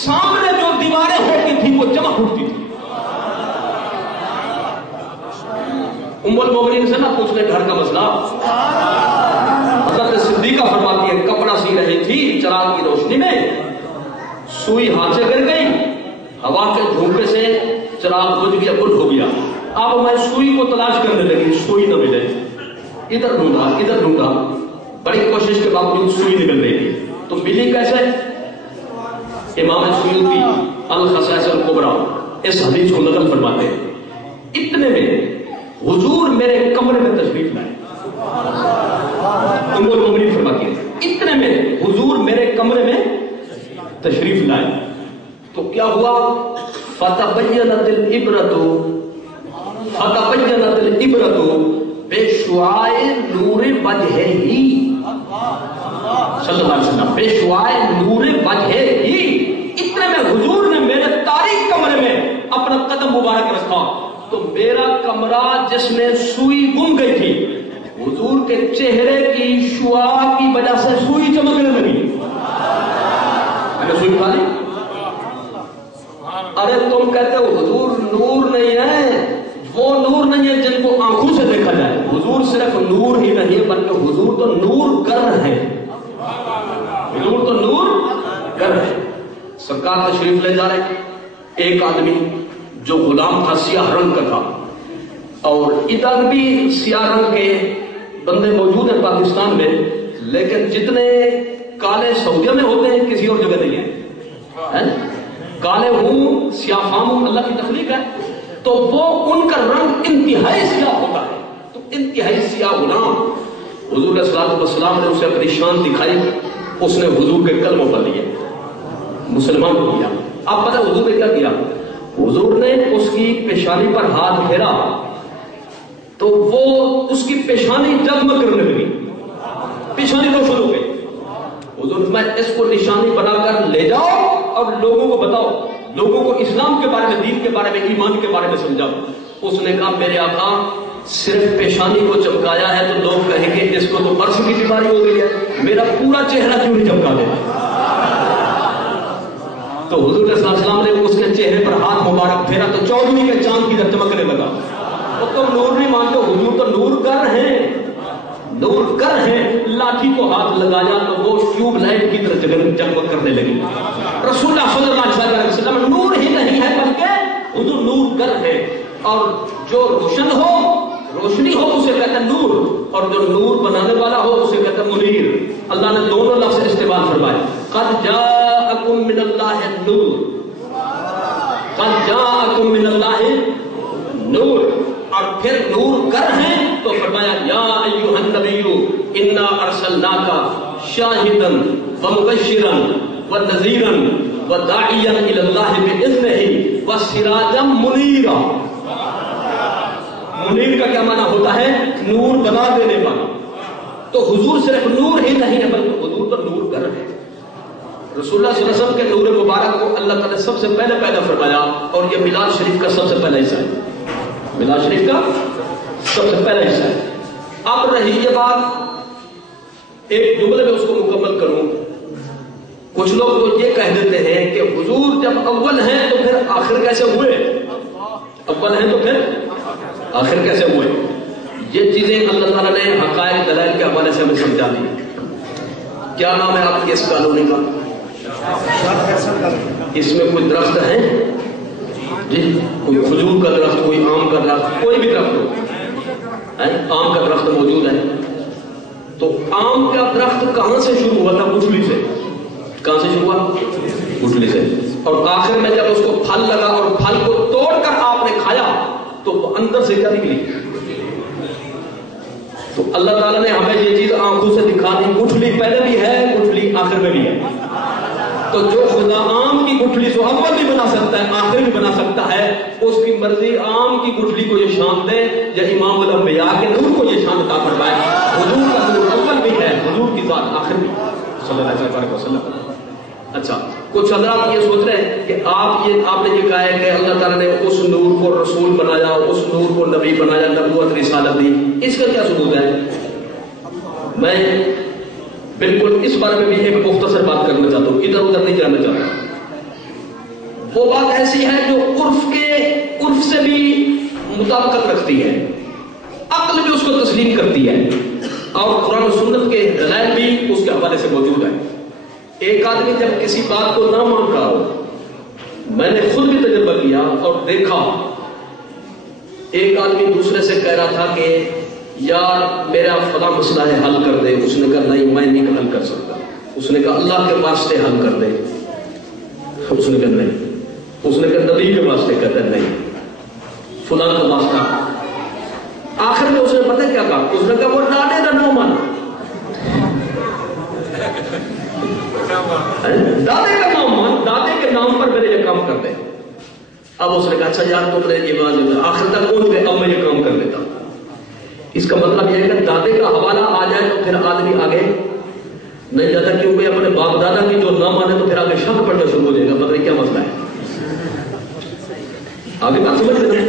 سامنے جو دیواریں ہوتی تھی وہ چمک اٹھتی تھی. ام المومنین سے نہ پوچھ لے گھر کا مسئلہ. حضرت صدیقہ فرماتی ہے کپڑا سی رہی تھی چراغ کی روشنی میں، سوئی ہاتھ سے گر گئی، ہوا کے جھونکے سے چراغ بجھ گیا، گل ہو گیا. اب میں سوئی کو تلاش کرنے لگی، سوئی نہ ملے، ادھر ڈھونڈا، بڑی کوشش کے باوجود سوئی نہیں مل رہی تھی. تو ملی کیسے؟ امام سیوطی الخصائص الکبریٰ اس حدیث کو نقل فرماتے ہیں. اتنے میں حضور میرے کمرے میں تشریف لائے. ام المومنین فرماتی ہے اتنے میں حضور میرے کمرے میں تشریف لائے. تو کیا ہوا؟ فتبینت العبرۃ بشعاع نور وجہہ صلی اللہ علیہ وسلم، بشعاع نور وجہہ. اتنے میں حضور نے میرے تاریک کمرے میں اپنا قدم مبارک رکھا تو میرا کمرہ جس میں سوئی گم گئی تھی، حضور کے چہرے کی شعاع کی وجہ سے سوئی چمکنے لگی. میں نے سوئی اٹھا لی. ارے تم کہتے ہو حضور نور نہیں ہے، وہ نور نہیں ہے جن کو آنکھوں سے دیکھا جائے. حضور صرف نور ہی نہیں ہے بلکہ حضور تو نور گر ہے. حضور تو نور گر ہے. سرکار تشریف لے جا رہے، ایک آدمی جو غلام تھا سیاہ رنگ کا تھا، اور ادھر بھی سیاہ رنگ کے بندے موجود ہیں پاکستان میں، لیکن جتنے کالے سعودیہ میں ہوتے ہیں کسی اور جگہ نہیں ہے. کالے ہوں سیاہ فام ہوں، اللہ کی تخلیق ہے. تو وہ ان کا رنگ انتہائی سیاہ ہوتا ہے. تو انتہائی سیاہ غلام، حضور صلی اللہ علیہ وسلم نے اسے اپنی شان دکھائی، اس نے حضور کے کلموں پر لیے، مسلمان ہو گیا. آپ پتہ حضور نے کیا کیا؟ حضور نے اس کی پیشانی پر ہاتھ پھیرا تو وہ اس کی پیشانی جگمگ کرنے لگی، پیشانی روشن ہو گئی. حضور میں اس کو نشانی بنا کر لے جاؤ اور لوگوں کو بتاؤ، لوگوں کو اسلام کے بارے میں، دین کے بارے میں، ایمان کے بارے میں سمجھاؤ. اس نے کہا میرے آقا صرف پیشانی کو چمکایا ہے تو لوگ کہیں گے اس کو تو برس کی بیماری ہو گئی ہے، میرا پورا چہرہ کیوں نہیں چمکا دیتا؟ تو حضور صلی اللہ علیہ وسلم نے اس کے چہرے پر ہاتھ مبارک پھیرا تو 14ویں کے چاند کی طرح چمکنے لگا. تو تم نور نہیں مانتے، حضور تو نور گر ہیں، نور گر ہیں. لاٹھی کو ہاتھ لگایا تو وہ ٹیوب لائٹ کی طرح جگمگ کرنے لگی. رسول اللہ صلی اللہ علیہ وسلم نور ہی نہیں ہے بلکہ حضور نور گر ہے. اور جو روشن ہو، روشنی ہو اسے کہتے ہیں نور، اور جو نور بنانے والا ہو اسے کہتے ہیں منیر. اللہ نے دونوں لفظ استعمال فرمائے. قد جاءکم من اللہ نور، قد جاءکم من اللہ نور. اور پھر نور گر ہیں تو فرمایا یا ایھا النبی انا ارسلناک شاہدا ومبشرا ونذیرا وداعیا الی اللہ باذنہ وسراجا منیرا. منیر کا کیا معنی ہوتا ہے؟ نور بنا دینے والا. تو حضور صرف نور ہی نہیں ہے بلکہ حضور پر نور گر ہے. رسول اللہ صلی اللہ علیہ وسلم کے نور مبارک کو اللہ تعالیٰ نے سب سے پہلے پیدا فرمایا، اور یہ میلاد شریف کا سب سے پہلا حصہ ہے. میلاد شریف کا سب سے پہلا حصہ ہے. اب رہی یہ بات، ایک جملے میں اس کو مکمل کروں. کچھ لوگ تو یہ کہہ دیتے ہیں کہ حضور جب اول ہیں تو پھر آخر کیسے ہوئے؟ اول ہیں تو پھر آخر کیسے ہوئے؟ یہ چیزیں اللہ تعالیٰ نے حقائق دلائل کے حوالے سے ہمیں سمجھا دی. کیا نام ہے آپ کی اس کالونی کا؟ اس میں کوئی درخت ہے جی؟ کوئی کھجور کا درخت، کوئی آم کا درخت، کوئی بھی درخت ہو؟ آم کا درخت موجود ہے. تو آم کا درخت کہاں سے شروع ہوا تھا؟ گٹھلی سے. کہاں سے شروع ہوا؟ گٹھلی سے. اور آخر میں جب اس کو پھل لگا اور پھل کو توڑ کر آپ نے کھایا تو اندر سے کیا نکلی؟ تو اللہ تعالیٰ نے ہمیں یہ چیز آنکھوں سے دکھا دی. گٹھلی پہلے بھی ہے، گٹھلی آخر میں بھی ہے. تو جو خدا آم کی گٹھلی کو اول بھی بنا سکتا ہے، آخر بھی بنا سکتا ہے، اس کی مرضی آم کی گٹھلی کو یہ شان دے یا امام الانبیاء کے نور کو یہ شان عطا فرمائے. حضور کا نور اول بھی ہے، حضور کی ذات آخر بھی، صلی اللہ علیہ وسلم. اچھا، کچھ حضرات یہ سوچ رہے ہیں کہ آپ نے یہ کہا ہے کہ اللہ تعالیٰ نے اس نور کو رسول بنایا، اس نور کو نبی بنایا، نبوت رسالت دی. اس کا کیا ثبوت ہے؟ میں بالکل اس بارے میں بھی ایک مختصر بات کرنا چاہتا ہوں، ادھر ادھر نہیں جانا چاہتا. وہ بات ایسی ہے جو عرف سے بھی مطابقت رکھتی ہے، عقل بھی اس کو تسلیم کرتی ہے، اور قرآن و سنت کے دلائل بھی اس کے حوالے سے موجود ہے۔ ایک آدمی جب کسی بات کو نہ مان رہا ہو، میں نے خود بھی تجربہ کیا اور دیکھا، ایک آدمی دوسرے سے کہہ رہا تھا کہ یار میرا فلاں مسئلہ ہے حل کر دے، اس نے کہا نہیں میں نہیں حل کر سکتا، اس نے کہا اللہ کے واسطے حل کر دے، اس نے کہا نہیں، اس نے کہا نبی کے واسطے، کہتا ہے نہیں فلاں کا واسطہ۔ آخر میں اس نے پتہ کیا کہا، اس نے کہا وہ ڈاڈے کا نام مانا، دادے کا نام مان، دادے کے نام پر میرے یہ کام کر دے۔ اب اس نے کہا اچھا یار تم نے یہ بات جو آخر تک پہنچ گئے، اب میں یہ کام کر لیتا۔ اس کا مطلب یہ ہے کہ دادے کا حوالہ آ جائے تو پھر آدمی آگے نہیں جاتا، کیونکہ اپنے باپ دادا کی جو نہ مانے تو پھر آگے شک پڑنا شروع ہو جائے گا، پتہ نہیں کیا مسئلہ ہے، آگے بات سمجھ رہے ہیں۔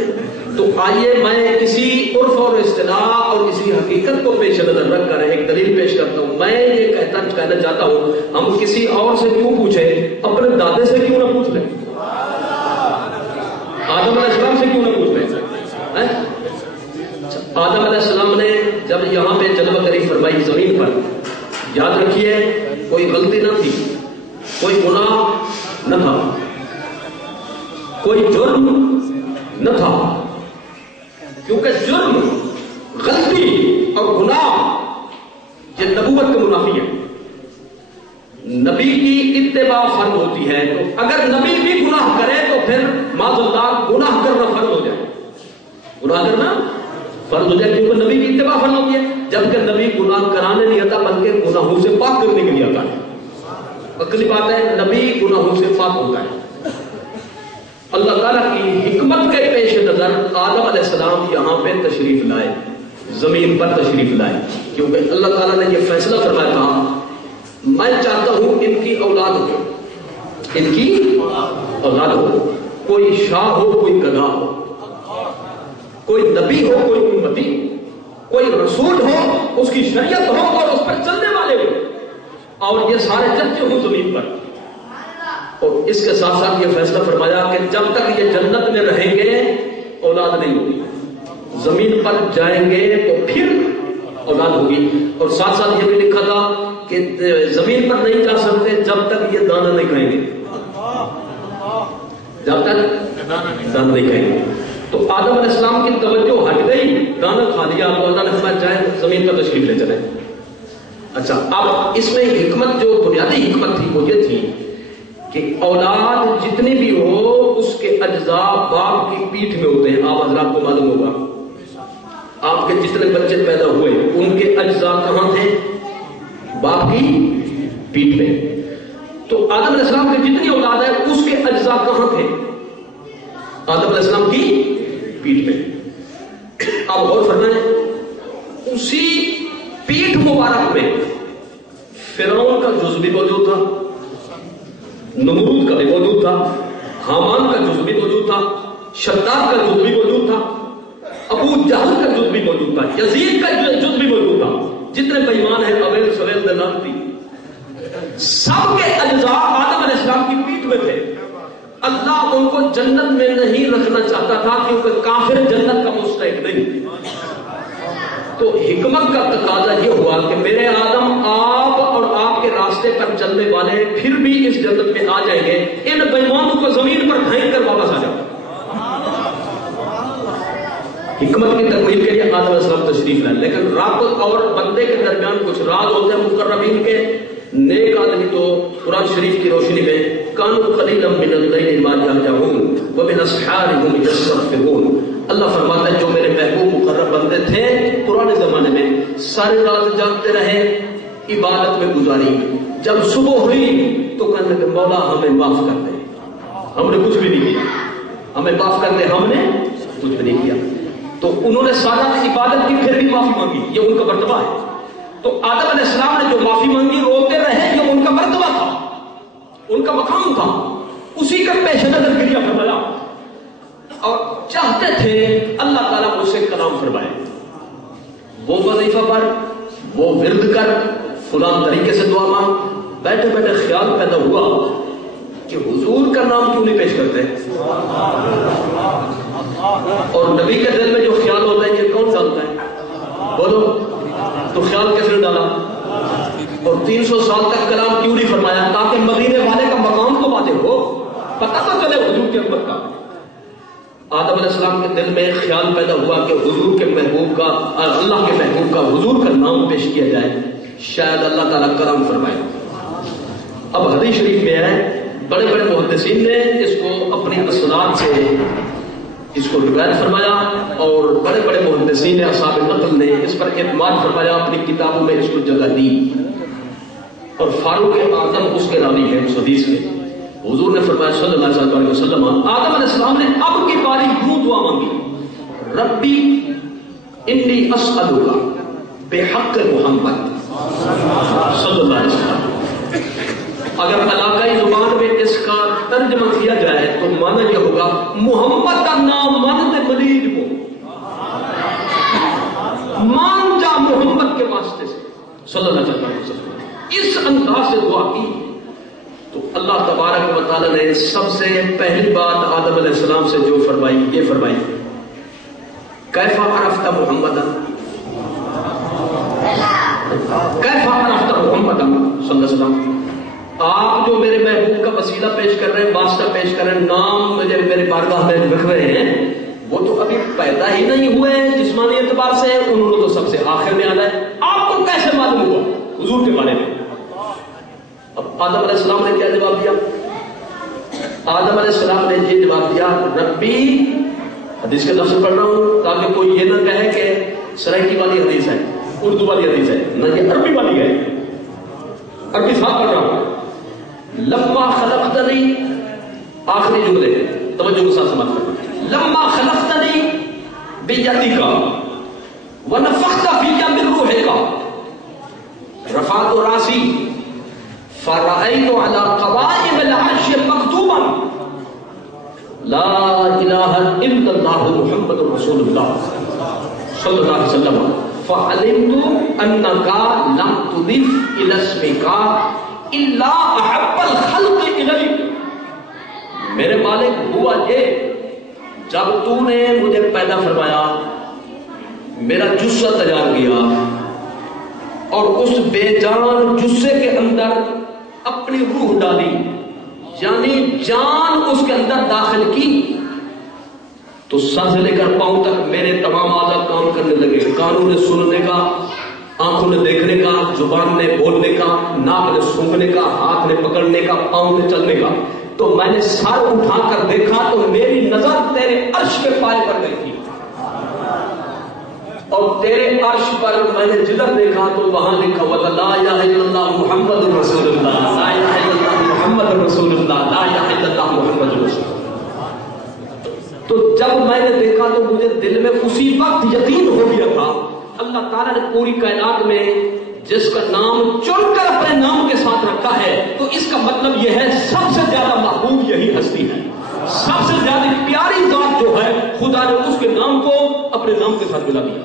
تو آئیے میں کسی عرف اور اصطلاح اور کسی حقیقت کو پیش نظر رکھ کر ایک دلیل پیش کرتا ہوں۔ میں یہ کہنا چاہتا ہوں ہم کسی اور سے کیوں پوچھیں، اپنے دادے سے کیوں نہ پوچھ لیں، آدم علیہ السلام سے کیوں نہ پوچھ لیں۔ آدم علیہ السلام نے جب یہاں پہ جلوہ گری فرمائی زمین پر، یاد رکھیے کوئی غلطی نہ تھی، کوئی گناہ نہ تھا، کوئی جرم نہ تھا، کیونکہ جرم، غلطی اور گناہ یہ نبوت کے منافی ہے۔ نبی کی اتباع فرض ہوتی ہے، تو اگر نبی بھی گناہ کرے تو پھر معاذ اللہ گناہ کرنا فرض ہو جائے، گناہ کرنا فرض ہو جائے، کیونکہ نبی کی اتباع فرض ہوتی ہے، جبکہ نبی گناہ کرانے نہیں آتا بلکہ گناہوں سے پاک کرنے کے لیے آتا ہے۔ اگلی بات ہے نبی گناہوں سے پاک ہوتا ہے۔ اللہ تعالیٰ کی حکمت کے پیش نظر آدم علیہ السلام یہاں پہ تشریف لائے، زمین پر تشریف لائے، کیونکہ اللہ تعالیٰ نے یہ فیصلہ فرمایا تھا میں چاہتا ہوں ان کی اولاد ہو، ان کی اولاد ہو، کوئی شاہ ہو کوئی گدھا ہو، کوئی نبی ہو کوئی امتی، کوئی رسول ہو اس کی شریعت ہو اور اس پر چلنے والے ہو، اور یہ سارے چلتے ہوں زمین پر۔ اور اس کے ساتھ ساتھ یہ فیصلہ فرمایا کہ جب تک یہ جنت میں رہیں گے اولاد نہیں ہوگی، زمین پر جائیں گے تو پھر اولاد ہوگی، اور ساتھ ساتھ یہ بھی لکھا تھا کہ زمین پر نہیں جا سکتے جب تک یہ دانا نہیں کھائیں گے، جب تک دانا نہیں کھائیں گے۔ تو آدم علیہ السلام کی توجہ ہٹ گئی، دانا کھا لیا تو اللہ نے فرمایا جائیں زمین پر تشریف لے چلیں۔ اچھا اب اس میں حکمت جو بنیادی حکمت تھی وہ یہ تھی کہ اولاد جتنی بھی ہو اس کے اجزاء باپ کی پیٹھ میں ہوتے ہیں۔ آپ حضرات کو معلوم ہوگا آپ کے جتنے بچے پیدا ہوئے ان کے اجزاء کہاں تھے؟ باپ کی پیٹھ میں۔ تو آدم علیہ السلام کی جتنی اولاد ہے اس کے اجزاء کہاں تھے؟ آدم علیہ السلام کی پیٹھ میں۔ اب غور فرمائیں اسی پیٹھ مبارک میں فرعون کا جز بھی موجود تھا، نمرود کا بھی موجود تھا، حامان کا جز بھی موجود تھا، شداد کا جز بھی موجود تھا، ابو جہل کا جز بھی موجود تھا، یزید کا جز بھی موجود تھا، جتنے بے ایمان ہیں ابیل سویل دلانتی، سب کے اجزاء آدم علیہ السلام کی پیٹھ میں تھے۔ اللہ ان کو جنت میں نہیں رکھنا چاہتا تھا کیونکہ کافر جنت کا مستحق نہیں۔ تو حکمت کا تقاضا یہ ہوا کہ میرے آدم آپ اور آپ کے راستے پر چلنے والے پھر بھی اس جنت میں آ جائیں گے، ان بے ایمانوں کو زمین پر پھینک کر واپس آ جاؤ۔ حکمت کی تکمیل کے لیے آدم علیہ السلام تشریف لائے، لیکن رب اور بندے کے درمیان کچھ راز ہوتے ہیں مقربین کے۔ نیک آدمی تو قرآن شریف کی روشنی میں کانوا قلیلا من اللیل ما یہجعون وبالاسحار هم یستغفرون، اللہ فرماتا ہے جو میرے محبوب مقرب بندے تھے پرانے زمانے میں سارے رات جاگتے رہے، عبادت میں گزاری، جب صبح ہوئی تو کہنے لگے مولا ہمیں معاف کر دے، ہم نے کچھ بھی نہیں کیا، ہمیں معاف کر دے، ہم نے کچھ بھی نہیں کیا۔ تو انہوں نے سارا عبادت کی پھر بھی معافی مانگی، یہ ان کا مرتبہ ہے۔ تو آدم علیہ السلام نے جو معافی مانگی روتے رہے، یہ ان کا مرتبہ تھا، ان کا مقام تھا، اسی کا پیش نظر کیا فرمایا، اور چاہتے تھے اللہ تعالیٰ مجھ سے کلام فرمائے، وہ وظیفہ پر، وہ ورد کر، فلاں طریقے سے دعا مانگ۔ بیٹھے بیٹھے خیال پیدا ہوا کہ حضور کا نام کیوں نہیں پیش کرتے؟ اور نبی کے دل میں جو خیال ہوتا ہے یہ کون سا ہوتا ہے؟ بولو تو خیال کیسے ڈالا؟ اور 300 سال تک کلام کیوں نہیں فرمایا؟ تاکہ مدینے والے کا مقام تو واضح ہو، پتہ تو چلے حضور کی عظمت کا۔ آدم علیہ السلام کے دل میں خیال پیدا ہوا کہ حضور کے محبوب کا، اللہ کے محبوب کا، حضور کا نام پیش کیا جائے، شاید اللہ تعالیٰ کرم فرمائے۔ اب حدیث شریف میں ہے، بڑے بڑے محدثین نے اس کو اپنی اسناد سے اس کو روایت فرمایا، اور بڑے بڑے محدثین اصحاب نقل نے اس پر اعتماد فرمایا، اپنی کتابوں میں اس کو جگہ دی، اور فاروق اعظم اس کے راوی ہے اس حدیث کے۔ حضور نے فرمایا صلی اللہ علیہ وسلم، آدم علیہ السلام نے اب کی باری یوں دعا مانگی، ربی انی اسألک بحق محمد صلی اللہ علیہ وسلم۔ اگر علاقائی زبان میں اس کا ترجمہ کیا جائے تو معنی یہ ہوگا، محمد کا نام مانتے ملید کو، مان جا محمد کے واسطے سے صلی اللہ علیہ وسلم۔ اس انداز سے دعا کی تو اللہ تبارک و تعالی نے سب سے پہلی بات آدم علیہ السلام سے جو فرمائی، یہ فرمائی، کیف عرفت محمدا، کیف عرفت محمدا صلی اللہ علیہ وسلم، آپ جو میرے محبوب کا وسیلہ پیش کر رہے ہیں، واسطہ پیش کر رہے ہیں، نام مجھے میرے بارگاہ میں رکھ رہے ہیں، وہ تو ابھی پیدا ہی نہیں ہوئے ہیں جسمانی اعتبار سے، انہوں نے تو سب سے آخر میں آنا ہے، آپ کو کیسے معلوم ہوا حضور کے بارے میں؟ اب آدم علیہ السلام نے کیا جواب دیا؟ آدم علیہ السلام نے یہ جواب دیا، ربی، حدیث کے لفظ پڑھ رہا ہوں تاکہ کوئی یہ نہ کہے کہ سرائکی والی حدیث ہے، اردو والی حدیث ہے، نہ یہ عربی والی ہے، عربی صاحب پڑھ رہا ہوں۔ لما خلقتنی، آخری جملے توجہ کے ساتھ سماعت کرنا، لما خلقتنی بیدک ونفخت فی من روحک رفعت راسی فرأيت على قوائم العرش مكتوبا لا إله إلا الله محمد رسول الله صلى الله عليه وسلم فعلمت أنك لم تضف إلى اسمك إلا أحب الخلق إليك۔ میرے مالک ہوا یہ، جب تو نے مجھے پیدا فرمایا، میرا جثہ تیار کیا اور اس بے جان جثے کے اندر اپنی روح ڈالی، یعنی جان اس کے اندر داخل کی، تو سر سے لے کر پاؤں تک میرے تمام اعضاء کام کرنے لگے، کانوں نے سننے کا، آنکھوں نے دیکھنے کا، زبان نے بولنے کا، ناک نے سونگھنے کا، ہاتھ نے پکڑنے کا، پاؤں نے چلنے کا۔ تو میں نے سر اٹھا کر دیکھا تو میری نظر تیرے عرش کے پائے پر گئی تھی، اور تیرے عرش پر میں نے جدھر دیکھا تو وہاں لکھا ہوا تھا لا الہ الا اللہ محمد رسول اللہ، لا الہ الا اللہ محمد رسول اللہ، لا الہ الا اللہ محمد رسول اللہ۔ تو جب میں نے دیکھا تو مجھے دل میں اسی وقت یقین ہو گیا تھا، اللہ تعالیٰ نے پوری کائنات میں جس کا نام چن کر اپنے نام کے ساتھ رکھا ہے، تو اس کا مطلب یہ ہے سب سے زیادہ محبوب یہی ہستی ہے، سب سے زیادہ پیاری ذات جو ہے، خدا نے اس کے نام کو اپنے نام کے ساتھ ملا دیا۔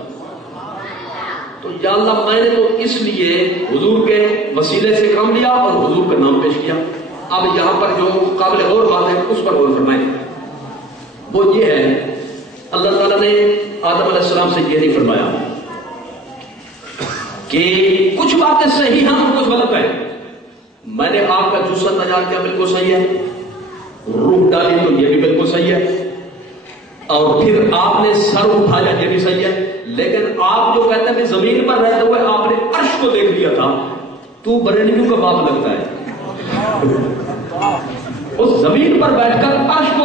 تو یا اللہ، میں نے تو اس لیے حضور کے وسیلے سے کام لیا اور حضور کا نام پیش کیا۔ اب یہاں پر جو قابل غور بات ہے اس پر غور فرمائیں، وہ یہ ہے، اللہ تعالیٰ نے آدم علیہ السلام سے یہ نہیں فرمایا کہ کچھ باتیں صحیح ہیں کچھ غلط ہیں، میں نے آپ کا جثہ تیار کیا بالکل صحیح ہے، روح ڈالی تو یہ بھی بالکل صحیح ہے، اور پھر آپ نے سر اٹھایا یہ بھی صحیح ہے، لیکن آپ جو کہتے ہیں کہ زمین پر رہتے ہوئے آپ نے عرش کو دیکھ لیا تھا، تو بریلویوں کا باپ لگتا ہے، اس زمین پر بیٹھ کر عرش کو